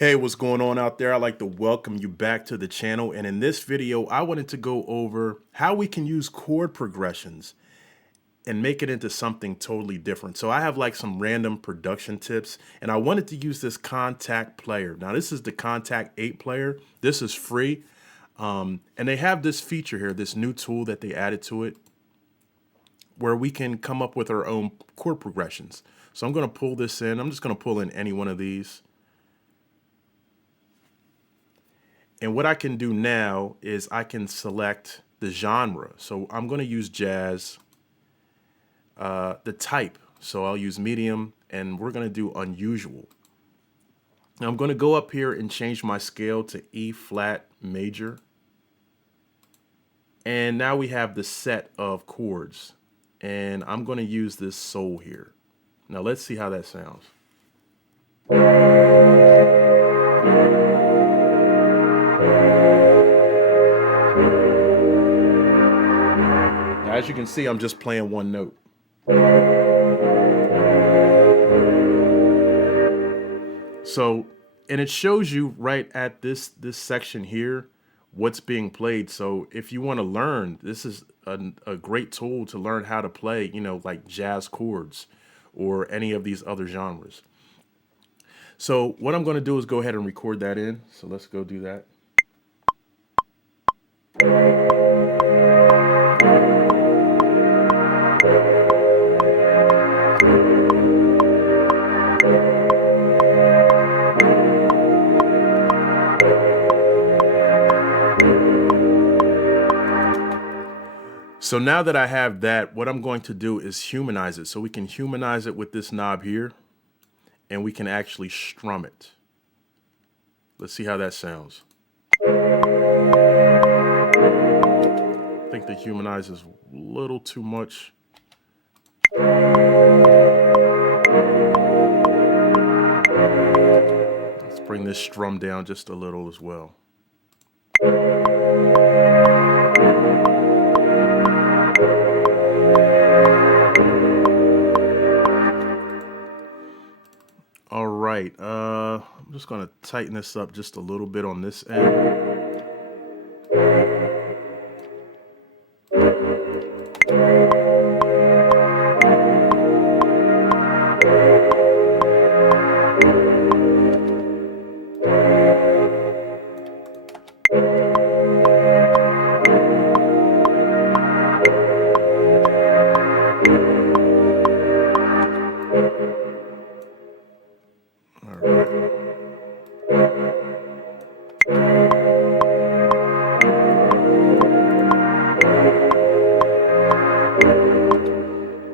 Hey, what's going on out there? I'd like to welcome you back to the channel. And in this video, I wanted to go over how we can use chord progressions and make it into something totally different. So I have like some random production tips, and I wanted to use this Kontakt player. Now this is the Kontakt 8 player. This is free. And they have this feature here, this new tool that they added to it, where we can come up with our own chord progressions. So I'm going to pull this in. I'm just going to pull in any one of these. And what I can do now is I can select the genre. So I'm going to use jazz, the type. So I'll use medium, and we're going to do unusual. Now I'm going to go up here and change my scale to E flat major. And now we have the set of chords. And I'm going to use this soul here. Now let's see how that sounds. Now, as you can see, I'm just playing one note. So, and it shows you right at this section here what's being played. So if you want to learn, this is a great tool to learn how to play, like jazz chords or any of these other genres. So what I'm going to do is go ahead and record that in. So let's go do that. So now that I have that, what I'm going to do is humanize it. So we can humanize it with this knob here, and we can actually strum it. Let's see how that sounds. I think the humanize is a little too much. Let's bring this strum down just a little as well. All right, I'm just gonna tighten this up just a little bit on this end.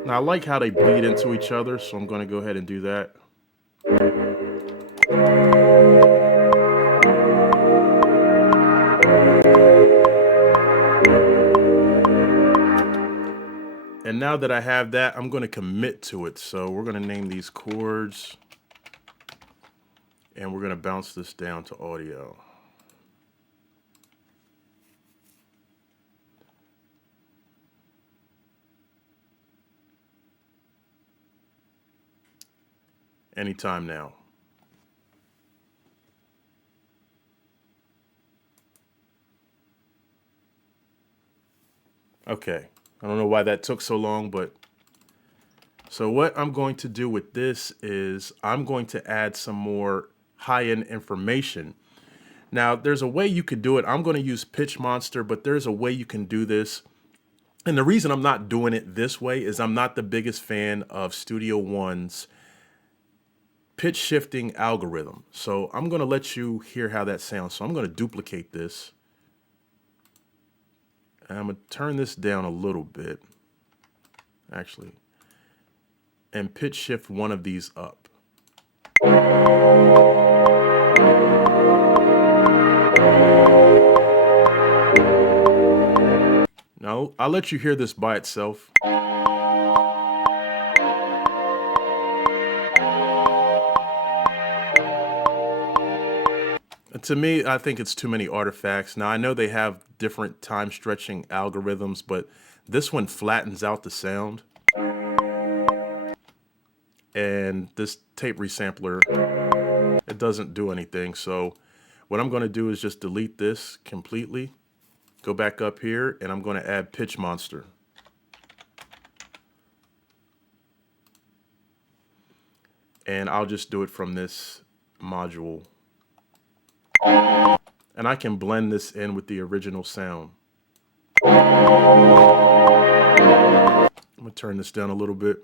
Now I like how they bleed into each other, so I'm going to go ahead and do that. And now that I have that, I'm going to commit to it. So we're going to name these chords, and we're going to bounce this down to audio. Anytime now. Okay, I don't know why that took so long, but so what I'm going to do with this is I'm going to add some more high-end information. Now, there's a way you could do it. I'm going to use Pitch Monster, but there's a way you can do this. And the reason I'm not doing it this way is I'm not the biggest fan of Studio One's pitch shifting algorithm. So I'm going to let you hear how that sounds. So I'm going to duplicate this. And I'm going to turn this down a little bit, actually, and pitch shift one of these up. Now, I'll let you hear this by itself. To me, I think it's too many artifacts. Now, I know they have different time stretching algorithms, but this one flattens out the sound. And this tape resampler it doesn't do anything. So what I'm going to do is just delete this completely. Go back up here, and I'm going to add Pitch Monster. And I'll just do it from this module. And I can blend this in with the original sound. I'm going to turn this down a little bit.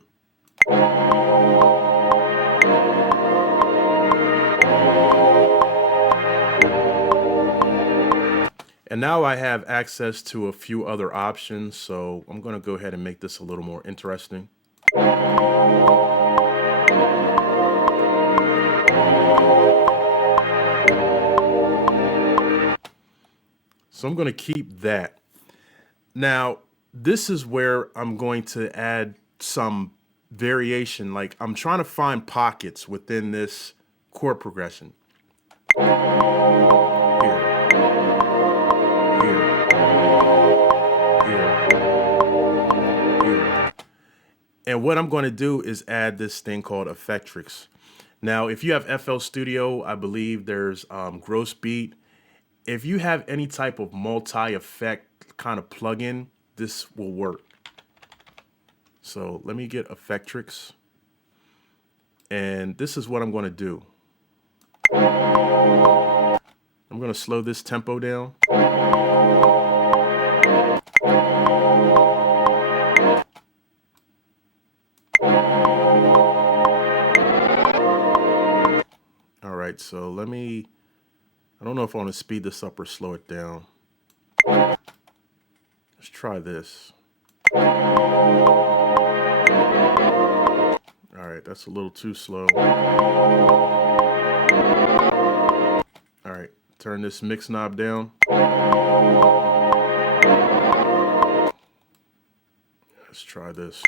And now I have access to a few other options, so I'm going to go ahead and make this a little more interesting. So I'm going to keep that. Now, this is where I'm going to add some variation. Like, I'm trying to find pockets within this chord progression. And what I'm going to do is add this thing called Effectrix. Now, if you have FL Studio, I believe there's Gross Beat. If you have any type of multi-effect kind of plugin, this will work. So let me get Effectrix. And this is what I'm going to do. I'm going to slow this tempo down. All right, so let me, I don't know if I want to speed this up or slow it down. Let's try this. All right, that's a little too slow. All right, turn this mix knob down. Let's try this.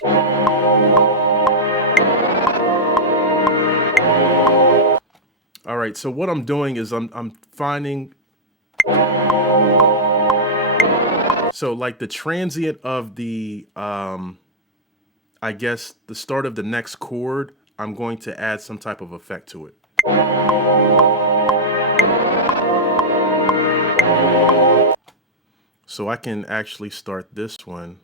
All right, so what I'm doing is I'm finding, so like the transient of the, I guess the start of the next chord, I'm going to add some type of effect to it. So I can actually start this one.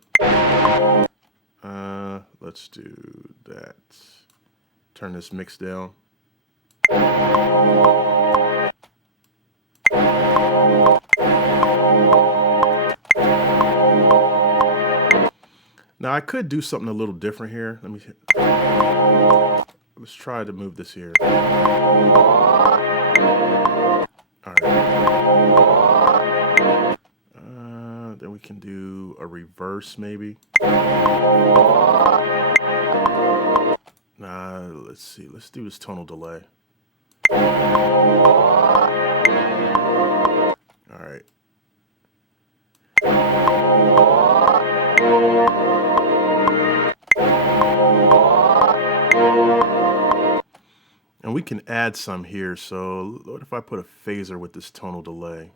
Let's do that. Turn this mix down. Now I could do something a little different here. Let's try to move this here. All right. Then we can do a reverse maybe. Nah, let's see. Let's do this tonal delay. All right. And we can add some here. So what if I put a phaser with this tonal delay?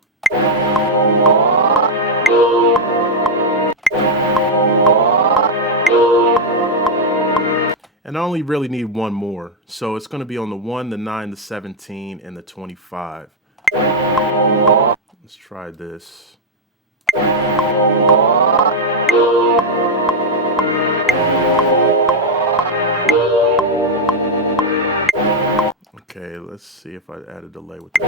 And I only really need one more. So it's going to be on the 1, the 9, the 17, and the 25. Let's try this. Okay, let's see if I add a delay with that.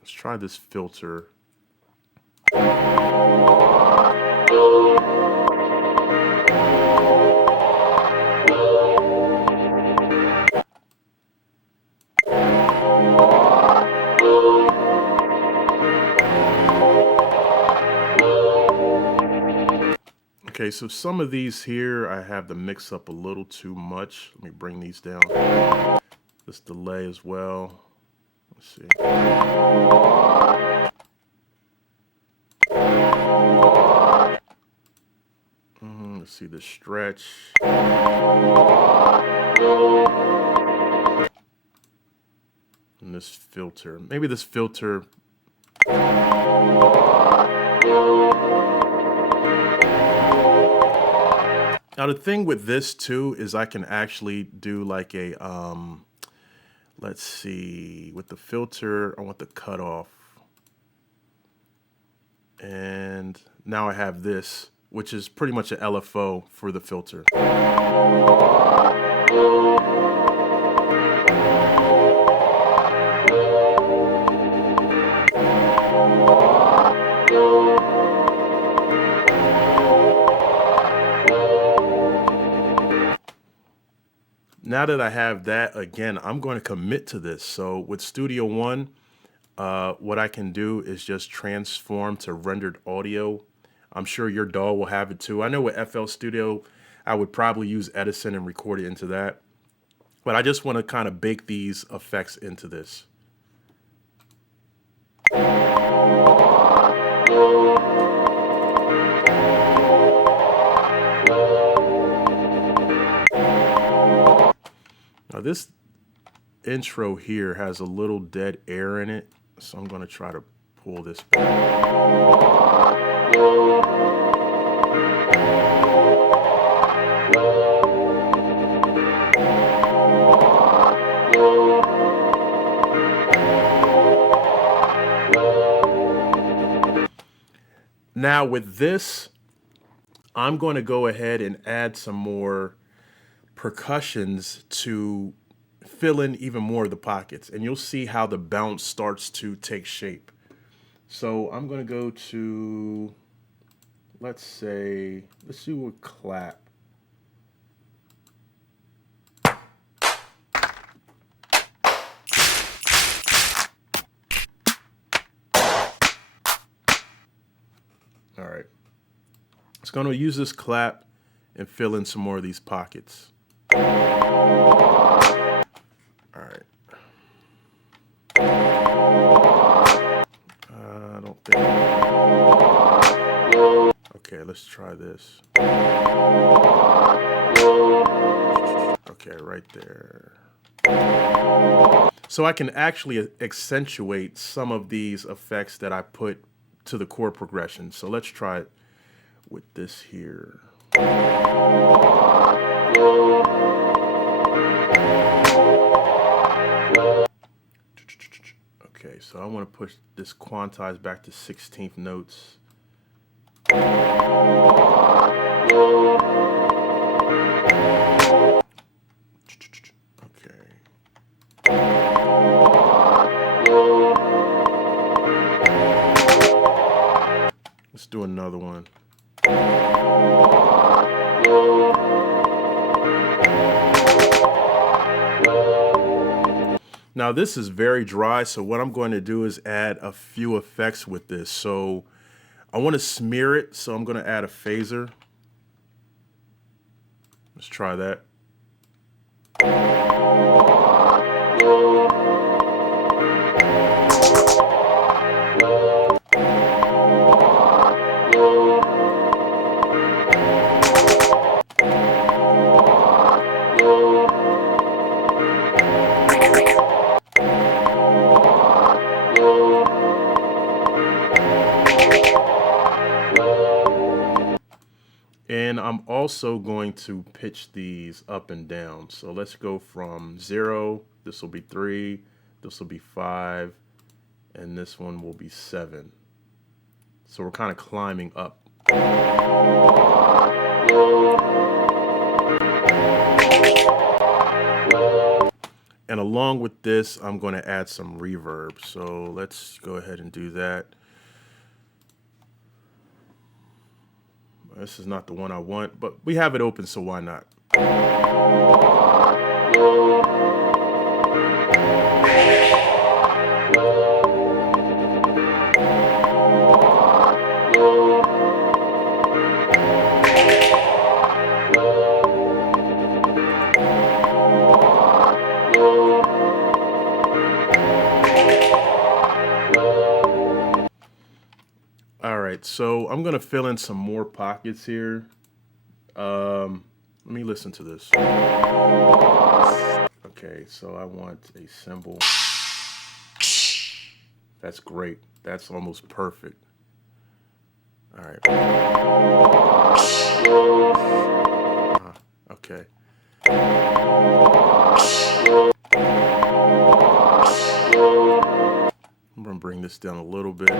Let's try this filter. Okay, so some of these here, I have the mix up a little too much. Let me bring these down. This delay as well. Let's see. Let's see the stretch. And this filter. Maybe this filter. Now the thing with this too is I can actually do like a, let's see, with the filter, I want the cutoff. And now I have this, which is pretty much an LFO for the filter. Now that I have that, again, I'm going to commit to this. So with Studio One, what I can do is just transform to rendered audio. I'm sure your DAW will have it too. I know with FL Studio, I would probably use Edison and record it into that. But I just want to kind of bake these effects into this. Now this intro here has a little dead air in it, so I'm going to try to pull this back. Now with this, I'm going to go ahead and add some more percussions to fill in even more of the pockets, and you'll see how the bounce starts to take shape. So I'm going to go to, let's do a clap. All right. It's going to use this clap and fill in some more of these pockets. All right. I don't think. Okay, let's try this. Okay, right there. So I can actually accentuate some of these effects that I put to the chord progression. So let's try it with this here. Okay, so I want to push this quantize back to 16th notes. Okay. Let's do another one. Now this is very dry, so what I'm going to do is add a few effects with this. So I want to smear it, so I'm going to add a phaser. Let's try that. And I'm also going to pitch these up and down. So let's go from 0, this will be 3, this will be 5, and this one will be 7. So we're kind of climbing up. And along with this, I'm going to add some reverb. So let's go ahead and do that. This is not the one I want, but we have it open, so why not? All right, so I'm gonna fill in some more pockets here. Let me listen to this. Okay, so I want a cymbal. That's great. That's almost perfect. All right. Okay. I'm gonna bring this down a little bit.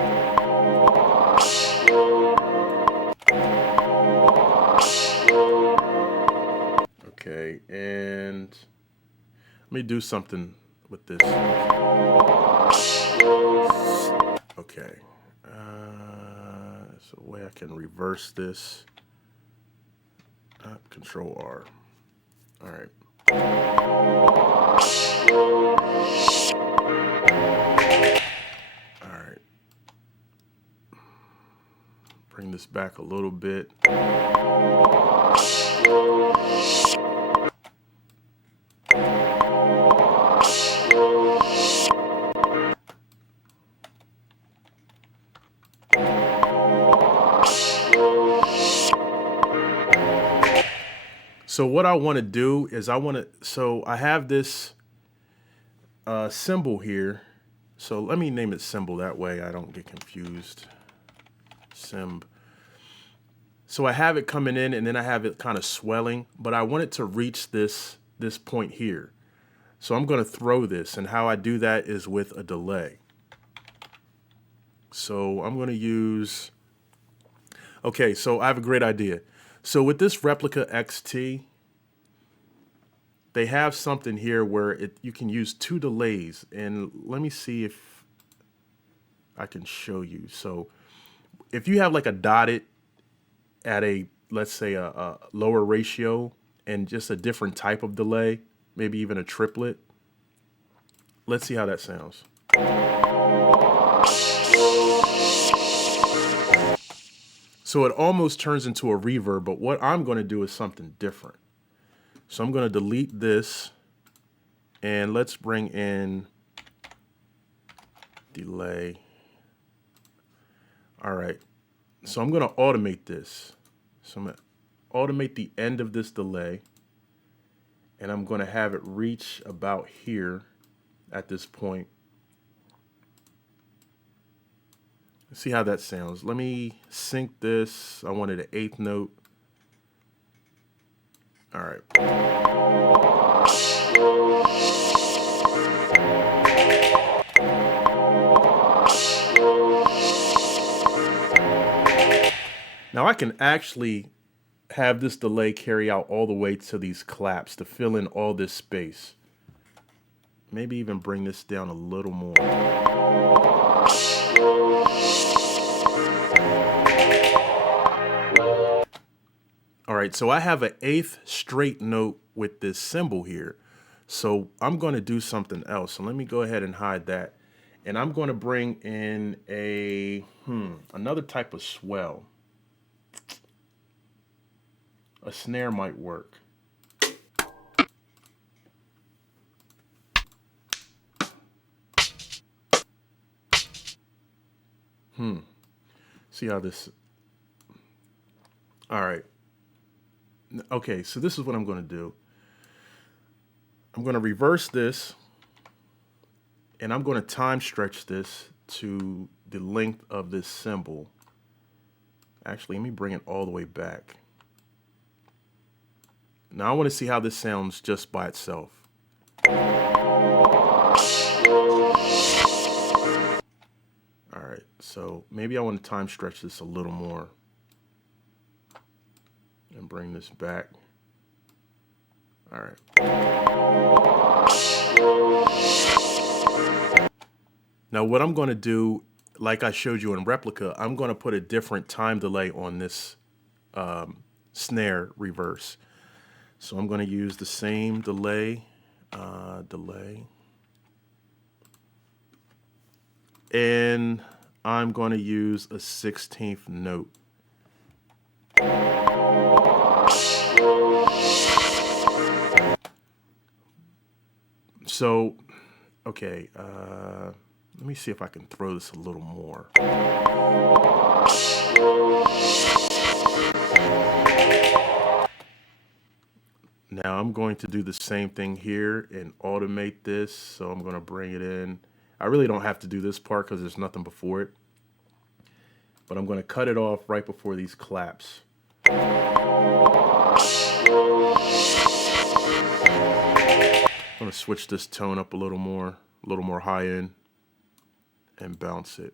Okay, and let me do something with this. Okay. So a way I can reverse this. Control R. All right. All right. Bring this back a little bit. So what I want to do is so I have this symbol here. So let me name it symbol, that way I don't get confused. Symb. So I have it coming in and then I have it kind of swelling, but I want it to reach this point here. So I'm going to throw this, and how I do that is with a delay. So I'm going to use, okay, so I have a great idea. So with this Replica XT, they have something here where you can use 2 delays, and let me see if I can show you. So if you have like a dotted at let's say a lower ratio and just a different type of delay, maybe even a triplet, let's see how that sounds. So it almost turns into a reverb, but what I'm going to do is something different. So I'm going to delete this, and let's bring in delay. All right. So I'm going to automate this. So I'm going to automate the end of this delay, and I'm going to have it reach about here at this point. Let's see how that sounds. Let me sync this. I wanted an 8th note. All right. Now I can actually have this delay carry out all the way to these claps to fill in all this space. Maybe even bring this down a little more. All right, so I have an 8th straight note with this symbol here. So I'm going to do something else. So let me go ahead and hide that. And I'm going to bring in another type of swell. A snare might work. See how this, all right. Okay, so this is what I'm going to do. I'm going to reverse this, and I'm going to time stretch this to the length of this symbol. Actually, let me bring it all the way back. Now I want to see how this sounds just by itself. All right, so maybe I want to time stretch this a little more and bring this back. All right. Now what I'm going to do, like I showed you in Replica, I'm going to put a different time delay on this snare reverse. So I'm going to use the same delay, and I'm going to use a 16th note. So, okay, let me see if I can throw this a little more. Now I'm going to do the same thing here and automate this. So I'm going to bring it in. I really don't have to do this part because there's nothing before it. But I'm going to cut it off right before these claps. switch this tone up a little more high end, and bounce it.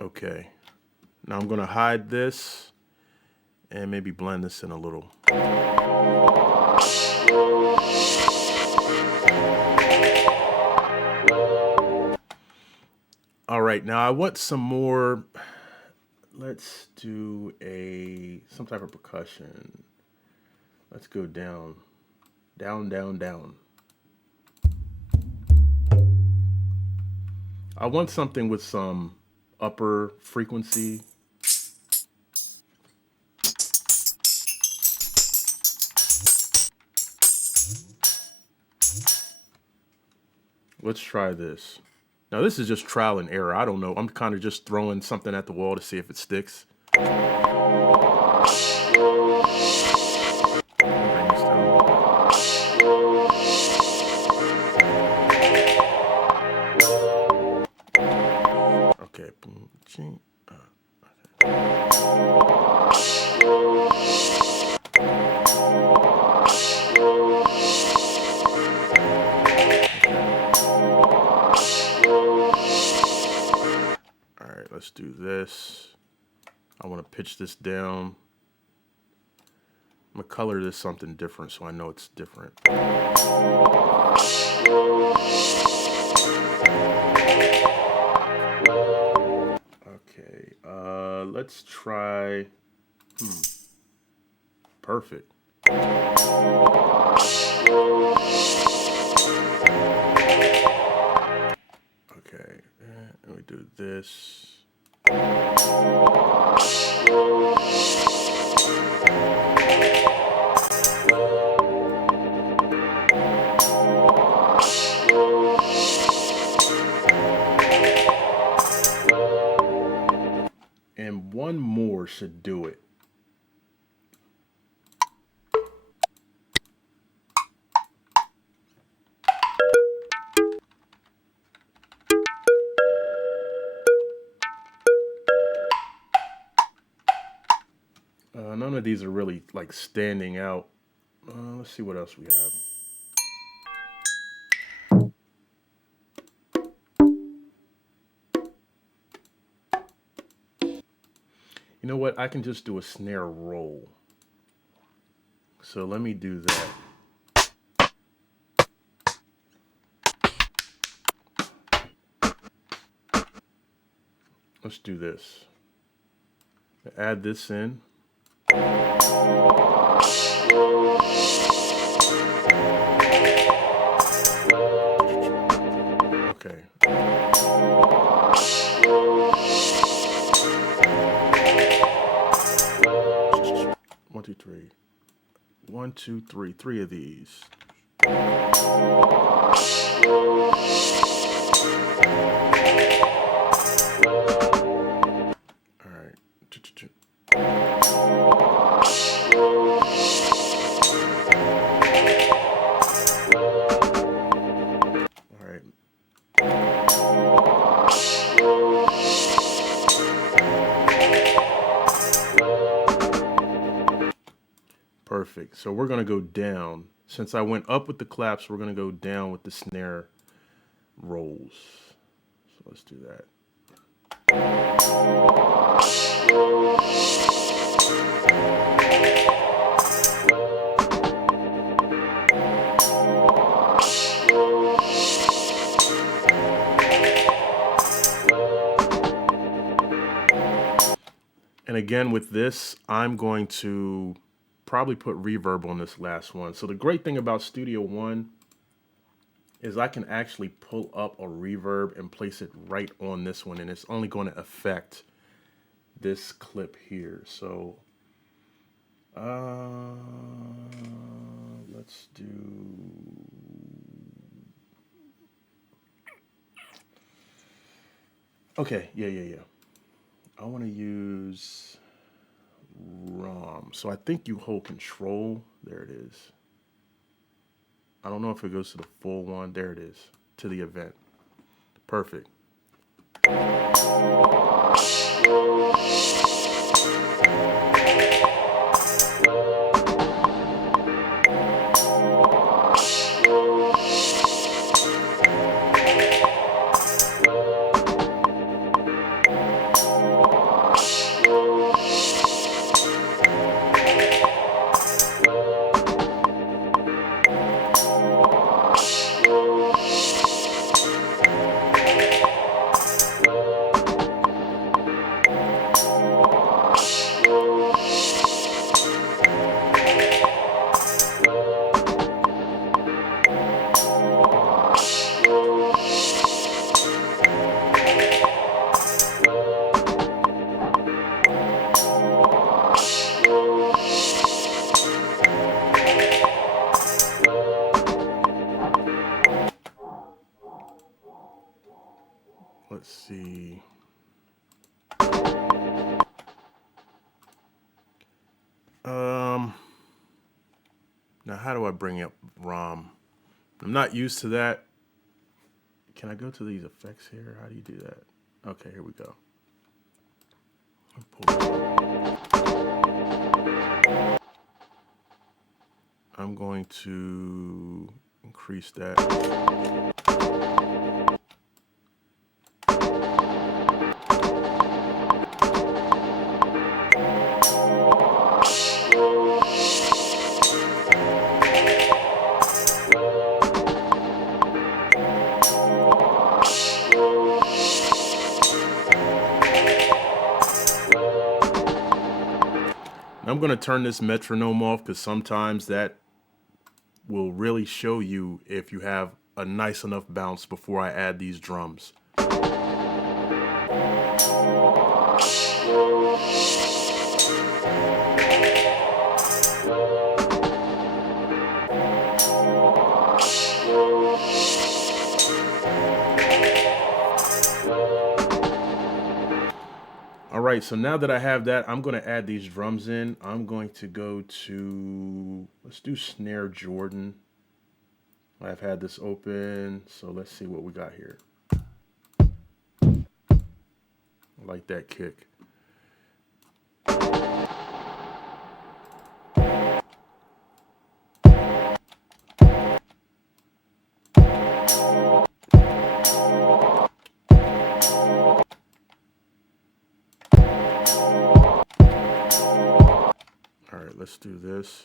Okay, now I'm gonna hide this and maybe blend this in a little. All right, now I want some more. Let's do some type of percussion. Let's go down, down, down, down. I want something with some upper frequency. Let's try this. Now this is just trial and error. I don't know. I'm kind of just throwing something at the wall to see if it sticks. Bring this down a little bit. Okay. Let's do this. I want to pitch this down. I'm going to color this something different so I know it's different. Okay, let's try, perfect. Okay, and we do this. And one more should do it. None of these are really like standing out. Let's see what else we have. You know what? I can just do a snare roll. So let me do that. Let's do this. Add this in. Okay. 1, 2, 3. 1, 2, 3. 3 of these. All right. All right. Perfect. So we're going to go down. Since I went up with the claps, we're going to go down with the snare rolls. So let's do that. And again, with this, I'm going to probably put reverb on this last one. So the great thing about Studio One is I can actually pull up a reverb and place it right on this one, and it's only going to affect this clip here. So let's do, okay, yeah. I want to use ROM. So I think you hold control. There it is. I don't know if it goes to the full one. There it is, to the event. Perfect. Let's see. Now how do I bring up ROM? I'm not used to that. Can I go to these effects here? How do you do that? Okay, here we go. I'm going to increase that. I'm going to turn this metronome off because sometimes that will really show you if you have a nice enough bounce before I add these drums. All right, so now that I have that, I'm going to add these drums in. I'm going to go to, let's do snare Jordan. I've had this open, so let's see what we got here. I like that kick. All right, let's do this.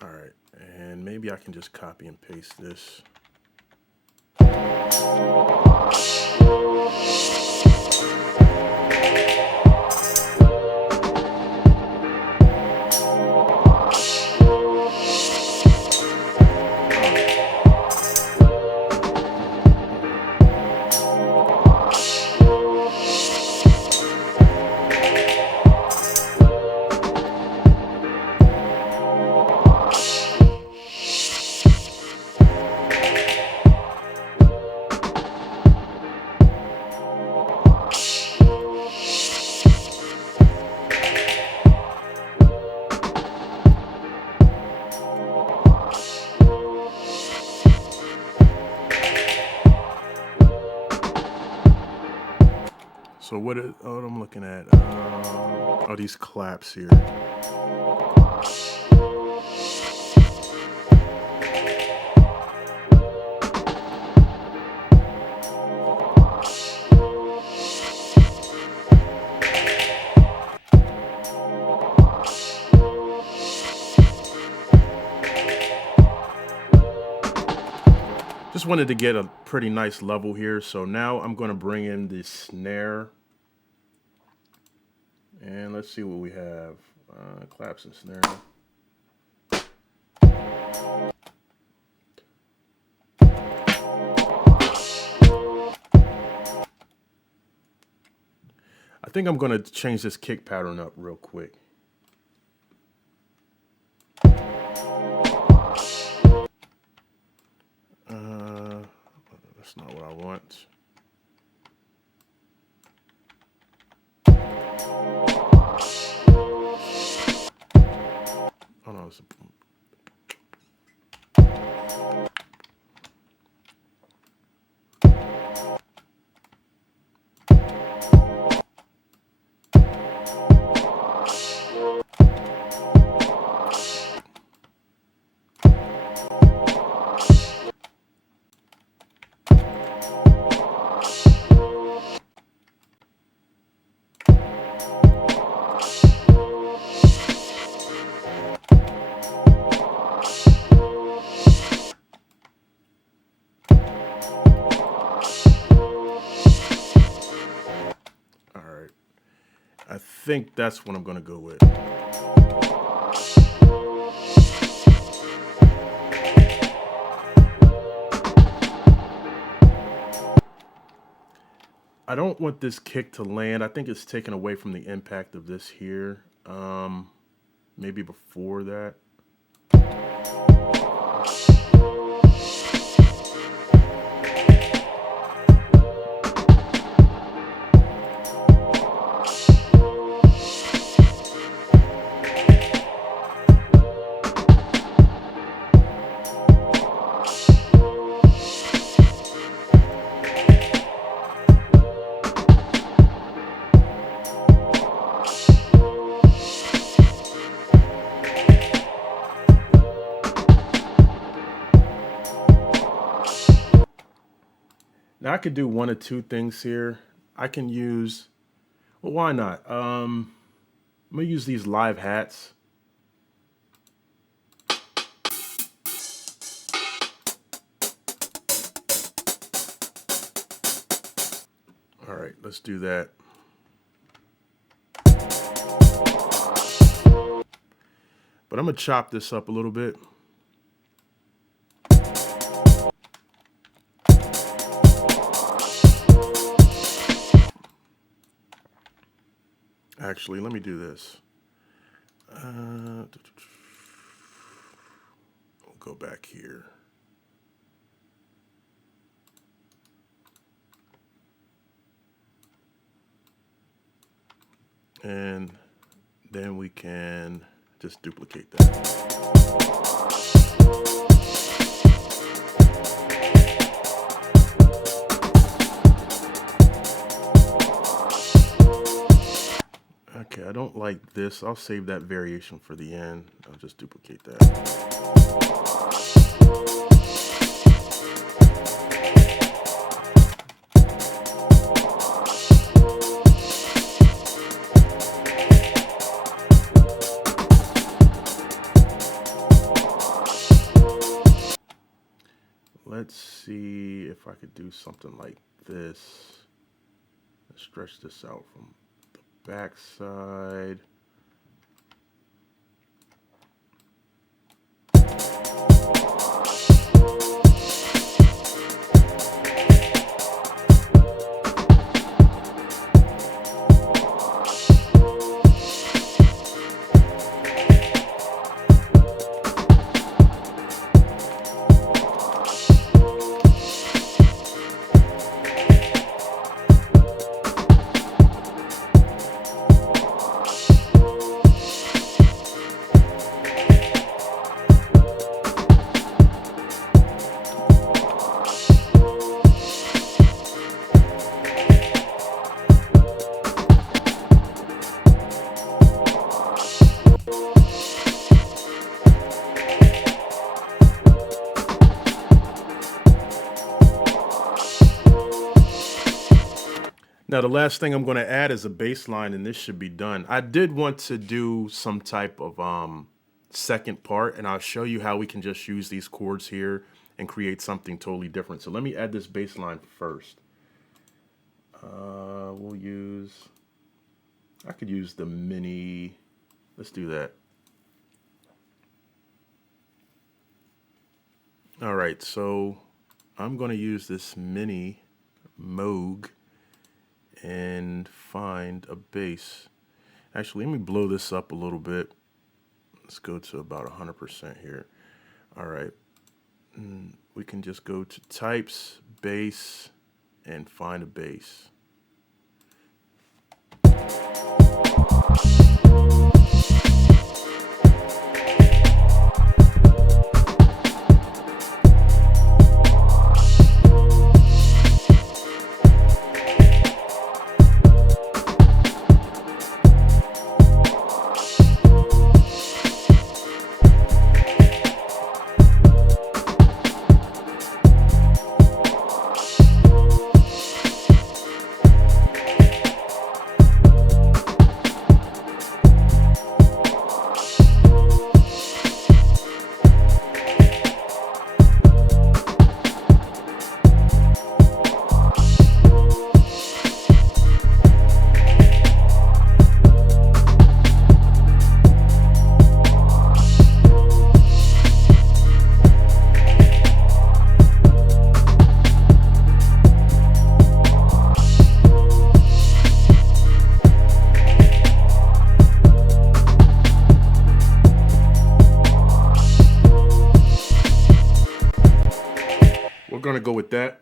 All right, and maybe I can just copy and paste this. So what I'm looking at, oh, these claps here. Just wanted to get a pretty nice level here. So now I'm going to bring in the snare. And let's see what we have. Claps and snare. I think I'm going to change this kick pattern up real quick. That's not what I want. I think that's what I'm going to go with. I don't want this kick to land. I think it's taken away from the impact of this here. Maybe before that. Now I could do one of two things here. I can use, well, why not? I'm gonna use these live hats. All right, let's do that. But I'm gonna chop this up a little bit. Actually, let me do this. We'll go back here. And then we can just duplicate that. Okay, I don't like this. I'll save that variation for the end. I'll just duplicate that. Let's see if I could do something like this. Let's stretch this out from the back side. Now, the last thing I'm going to add is a bass line, and this should be done. I did want to do some type of second part, and I'll show you how we can just use these chords here and create something totally different. So let me add this bass line first. We'll use, I could use the mini, let's do that. All right, so I'm going to use this mini Moog and find a bass. Actually, let me blow this up a little bit. Let's go to about 100% here. All right, we can just go to types, bass, and find a bass. gonna go with that.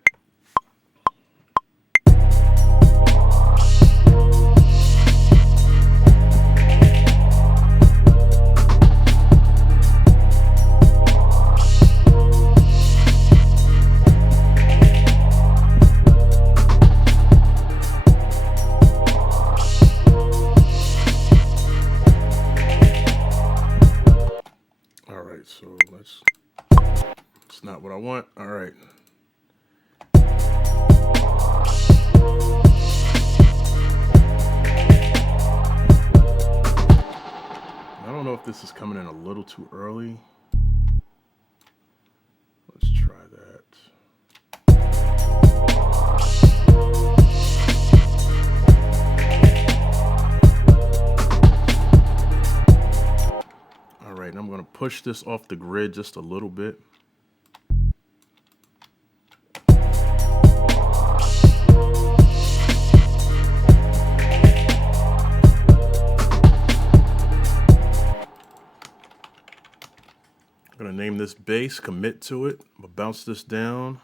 All right, so it's not what I want. All right. I don't know if this is coming in a little too early. Let's try that. All right, I'm going to push this off the grid just a little bit. I'm going to name this bass, commit to it. I'm going to bounce this down.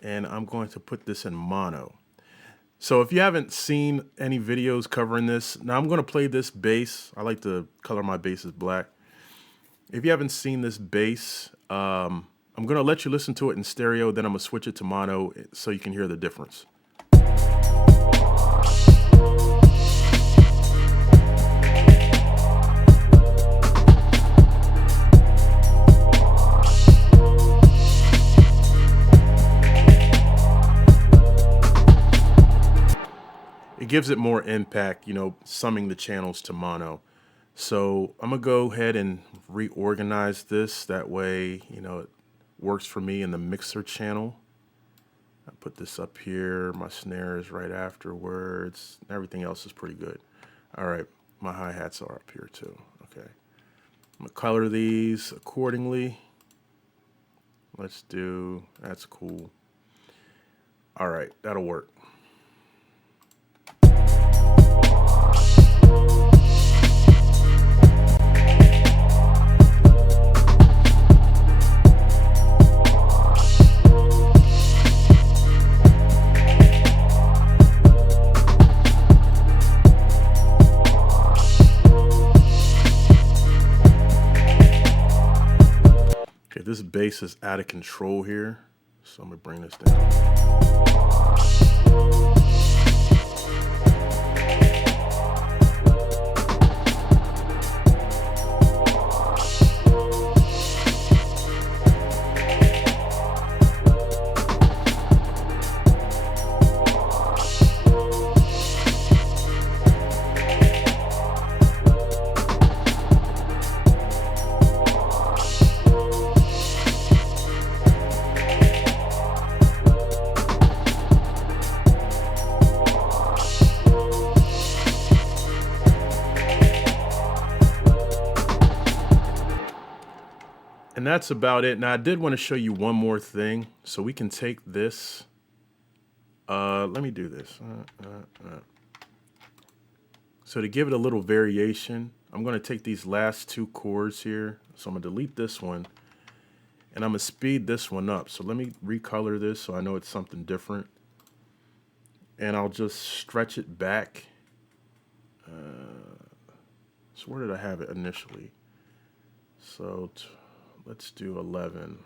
And I'm going to put this in mono. So if you haven't seen any videos covering this, now I'm going to play this bass. I like to color my basses black. If you haven't seen this bass, I'm going to let you listen to it in stereo, then I'm going to switch it to mono so you can hear the difference. It gives it more impact, you know, summing the channels to mono. So I'm gonna go ahead and reorganize this. That way, you know, it works for me in the mixer channel. I put this up here, my snare is right afterwards. Everything else is pretty good. All right, my hi-hats are up here too, okay. I'm gonna color these accordingly. Let's do, that's cool. All right, that'll work. This bass is out of control here, so I'm gonna bring this down. And that's about it. Now I did want to show you one more thing. So we can take this. Let me do this. So to give it a little variation, I'm going to take these last two chords here. So I'm going to delete this one. And I'm going to speed this one up. So let me recolor this so I know it's something different. And I'll just stretch it back. So where did I have it initially? So let's do 11.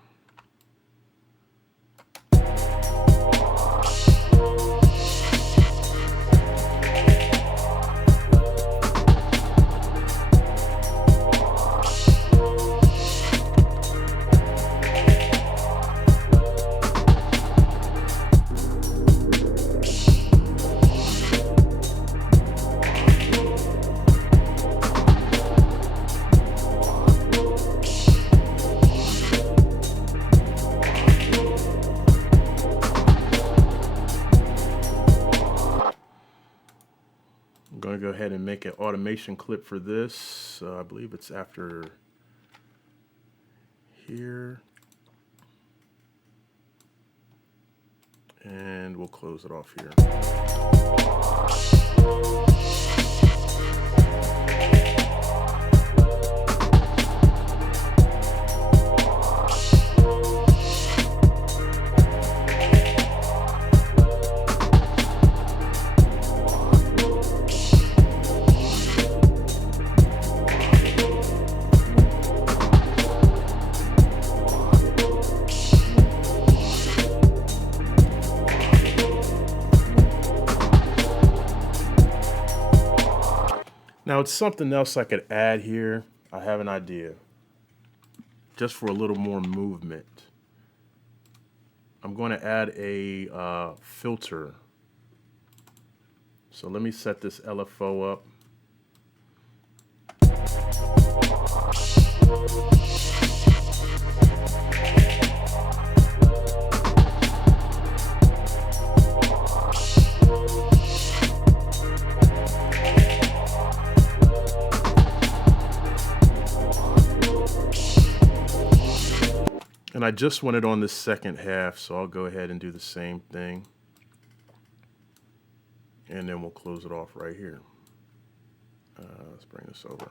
I'm going to go ahead and make an automation clip for this. I believe it's after here. And we'll close it off here. Now it's something else I could add here. I have an idea. Just for a little more movement. I'm going to add a filter. So let me set this LFO up. And I just want it on the second half, so I'll go ahead and do the same thing. And then we'll close it off right here. Let's bring this over.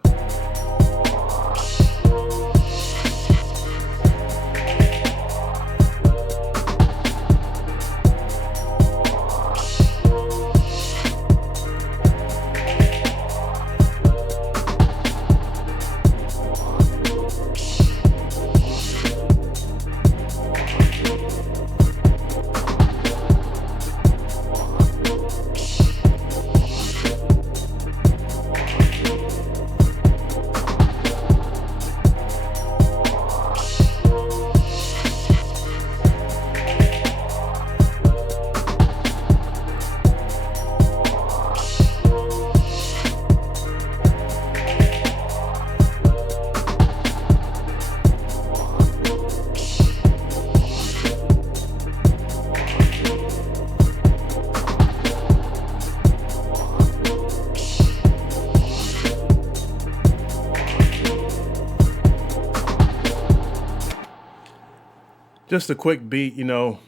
Just a quick beat, you know,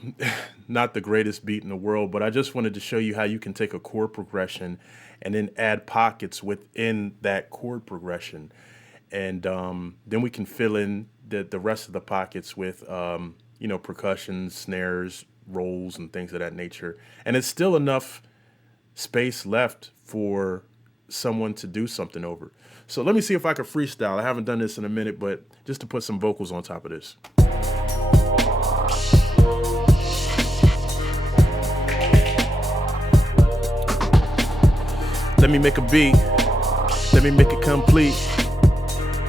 not the greatest beat in the world, but I just wanted to show you how you can take a chord progression and then add pockets within that chord progression. And then we can fill in the rest of the pockets with, you know, percussion, snares, rolls, and things of that nature. And it's still enough space left for someone to do something over. So let me see if I can freestyle. I haven't done this in a minute, but just to put some vocals on top of this. Let me make a beat, let me make it complete.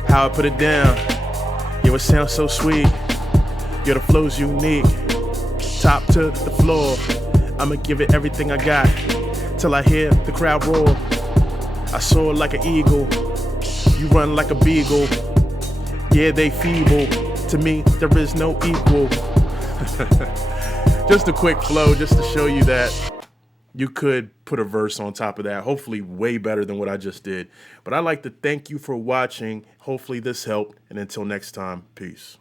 How I put it down, yo, it sounds so sweet. Yo, the flow's unique, top to the floor. I'ma give it everything I got, till I hear the crowd roar. I soar like an eagle, you run like a beagle. Yeah, they feeble, to me there is no equal. Just a quick flow, just to show you that you could put a verse on top of that, hopefully way better than what I just did. But I'd like to thank you for watching. Hopefully this helped. And until next time, peace.